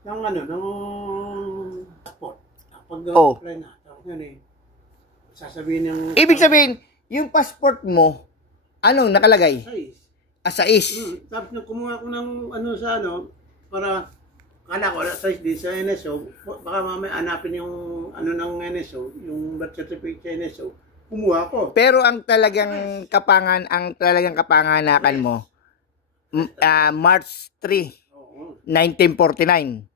ng ano, ng passport. Pag Oh. apply na, tapos yun eh, sasabihin yung... Ibig sabihin, yung passport mo, anong nakalagay? Size. Sais. Tapos nung kumuha ko ng ano sa ano, para, kala ko, size din sa NSO, baka mamaya hanapin yung ano ng NSO, yung birth certificate sa NSO, kumuha ko. Pero ang talagang kapanganakan mo, March 3, Oo. 1949.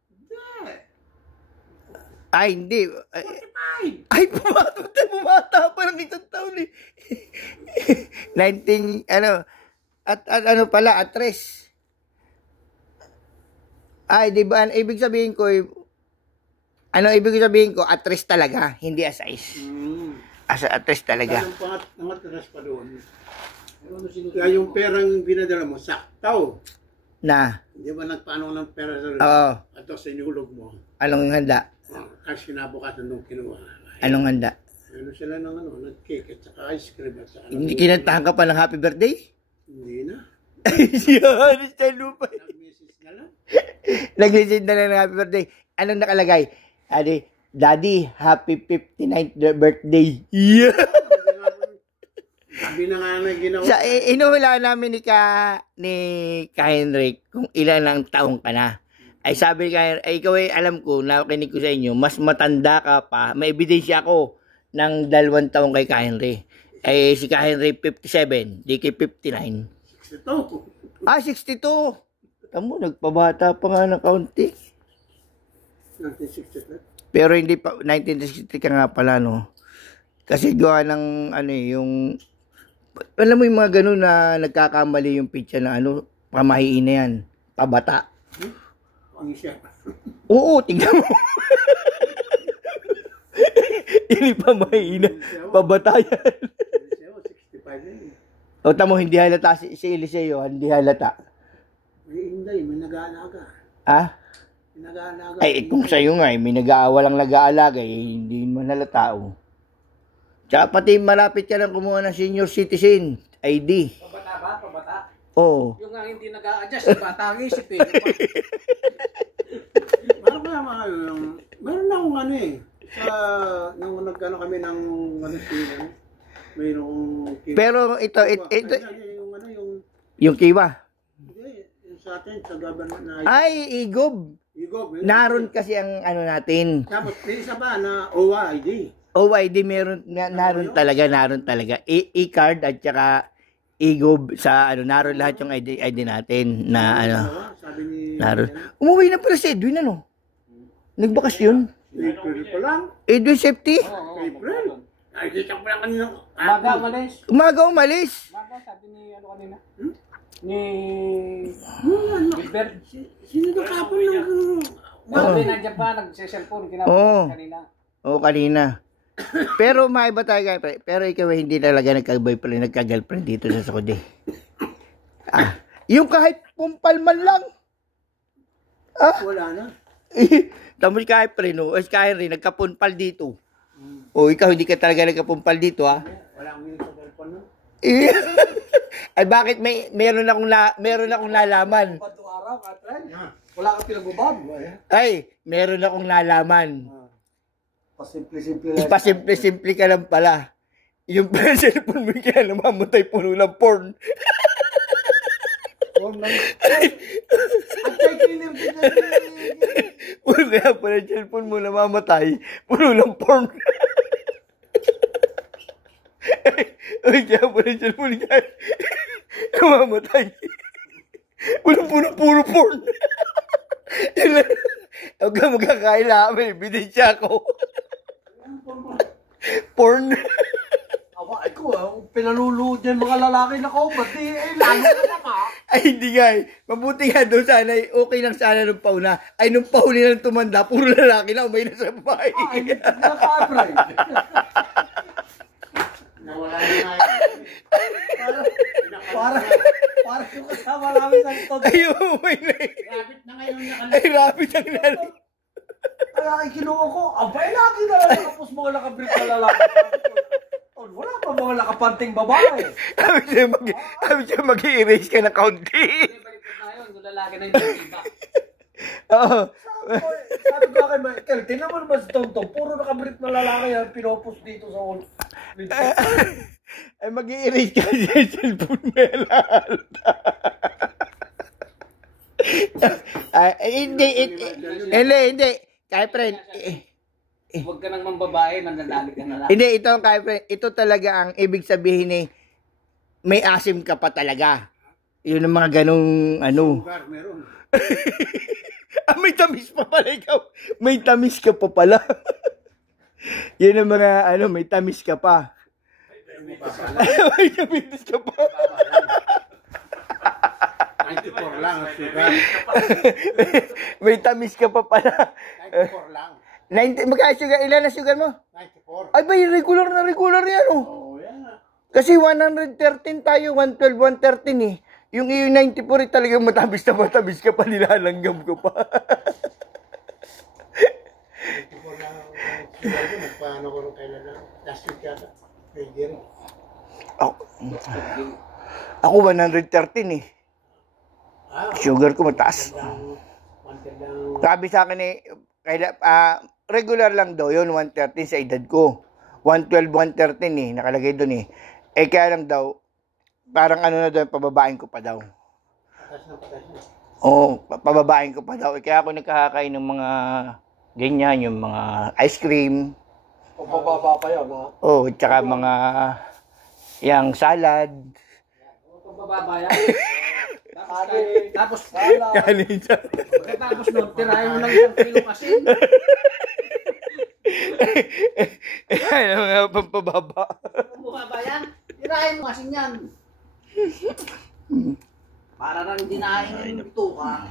Ay, hindi. 45! Ay, bumata pa ng isang taon eh. 19, ano, at ano pala, at 3. Ay, di ba, ibig sabihin ko, ibig sabihin ko, at 3 talaga, hindi as 6. At 3 talaga. Ang atras pa doon. Kaya yung perang binadala mo, saktaw. Na, Di ba nagpaano ng pera sa oo, ato sa inulog mo? anong handa? Kasi sinabukasan nung kinuha. Anong handa? Ano sila ng ano, nag-cake at saka ice cream at saka... Hindi kinantahan ka pa ng happy birthday? Hindi na. Yan, sa lupa. Nag-message na lang. Nag-message na lang ng happy birthday. Anong nakalagay? Daddy, happy 59th birthday. Yeah! Sabi na nga na ginawa. Inuhula namin ni Ka Henry kung ilan ang taong ka na. Ay sabi ka, ikaw ay alam ko, nakikinig ko sa inyo, mas matanda ka pa. May ebidensya ako ng 2 taong kay Ka Henry. Ay si Ka Henry 57, di kay 59. 62. 62. Tamo, nagpabata pa nga ng kaunti. 1963. Pero hindi pa, 1963 ka nga pala, no? Kasi gawa ng, yung, alam mo yung mga ganun na nagkakamali yung pitcha na pamahiin na yan, pabata. Ang siya. Oo, tingnan mo. Hindi pamahiin na, pabata yan. 65 na yun. O tamo, hindi halata si Eliseo, hindi halata. May may nag-aalaga. Ah? May nag-aalaga. Ay, kung sa'yo nga, may walang nag-aalaga, hindi man halata, oh. Tsaka pati malapit ka lang kumuha ng senior citizen, ID. Pabata ba? Pabata? Oo. Yung nga hindi nag-a-adjust, bata ang isip eh. Ano kaya mga yung... Meron na akong ano eh. Nung nagkano kami ng ano siya. Mayroong... Pero ito, Yung ano yung... yung kiwa. Hindi, yung sa atin, sa government na... Ay, Igob. Igob. Naroon kasi ang natin. Tapos, may isa ba na OID? OID meron, naroon talaga. E-card at saka Igob sa naroon lahat yung ID natin na Sabi ni... naroon. Umuwi na pala si Edwin, Nagbakasyon. April pa lang. Edwin safety? April. Nakikita ko lang kanina. Umaga umalis. Umaga umalis. Umaga, sabi ni ano kanina? Ni... Gilbert. Sino na kapon ng... Sabi nandiyan pa, nagse-cellphone, Oo. kinapos kanina. Oo, kanina. Pero maiba tayo, pero ikaw ay hindi talaga nagka-boyfriend, nagka-girlfriend dito sa Saudi. Yung kahit pumpal man lang. Wala na. Tamo kahit preno, kahit rin nagkapunpal dito. O ikaw hindi ka talaga nagkapumpal dito, Wala akong yun sa cellphone no? Ay bakit meron akong nalaman. Patong araw, Katran. Wala kang pinagbubab. Ay, meron akong nalaman. Pasimple-simple lang. Ipasimple-simple ka lang pala. Yung pala cellphone mo kaya namamatay puno ng porn. Porn lang. At kay cleaner din Kaya pala cellphone mo namamatay puno ng porn. Ay, kaya pala cellphone kaya namamatay. Puro porn. Huwag ka magkakaila, may ebidensya ko. Porn. Awa, ko, pinaluluod yung mga lalaki na ko, pati lalo ka na ka. Ay, hindi nga Mabuti nga doon sana, okay lang sana nung pauna. Ay, nung pauli na tumanda, puro lalaki na, umay na sa bahay. Ay, nakapray. Nawala na nga. Para yung kasama namin sa ito. Ay, umay na Rabbit na ngayon Ay, rapid ang lalaki. Kaya kinuha ko, abay lagi na lang tapos mga nakabrief na lalaki. Wala pa mga nakapanting babae. Sabi siya mag-i-erase ka ng kaunti. Balik na yun, lalaki na yung iba. Oo. Sabi ko kay Michael, tingnan mo naman si Tonton, puro nakabrief na lalaki yan, pinopos dito sa wall. Ay, mag-i-erase ka sa cellphone mo yan lahat. Hindi. Kaya friend, Huwag ka nang mambabae, nandadali ka na lang. hindi, ito kaya friend, ito talaga ang ibig sabihin eh, may asim ka pa talaga. Yun ang mga ganong ano. Sugar, meron. May tamis pa pala ikaw. May tamis ka pa pala. Yun ang mga ano, may tamis ka pa. May tamis ka pa. 94 lang ang sugar. May tamis ka pa pala. 94 lang. 90, magkano sugar? Ilan na sugar mo? 94. Ay ba, regular na regular yan oh. Oh, yan. Kasi 113 tayo, 112, 113 eh. Yung 94 eh, talagang matamis na matamis ka pa, nilalanggam ko pa. 94 lang ang sugar ko. Nagpaano ko rin kailan lang. Last week yata. Pwede rin. Ako 113 eh. Sugar ko mataas. Sabi sa akin eh, regular lang daw yun, 113 sa edad ko. 112, 113 eh, nakalagay doon eh. Eh kaya lang daw, parang ano na doon, pababain ko pa daw. Oo, pababain ko pa daw. Eh, kaya ako nakakakain ng mga ganyan, yung mga ice cream. Pababa pa yan, ha? Oo, tsaka mga yang salad. Pababa yan. Tapos, Kanin siya. tapos nun, tirahin mo lang 1 kilong asin. Ano nga pampababa. Kung bumaba yan, tirahin mo asin yan. Para lang dinahin yung bituka.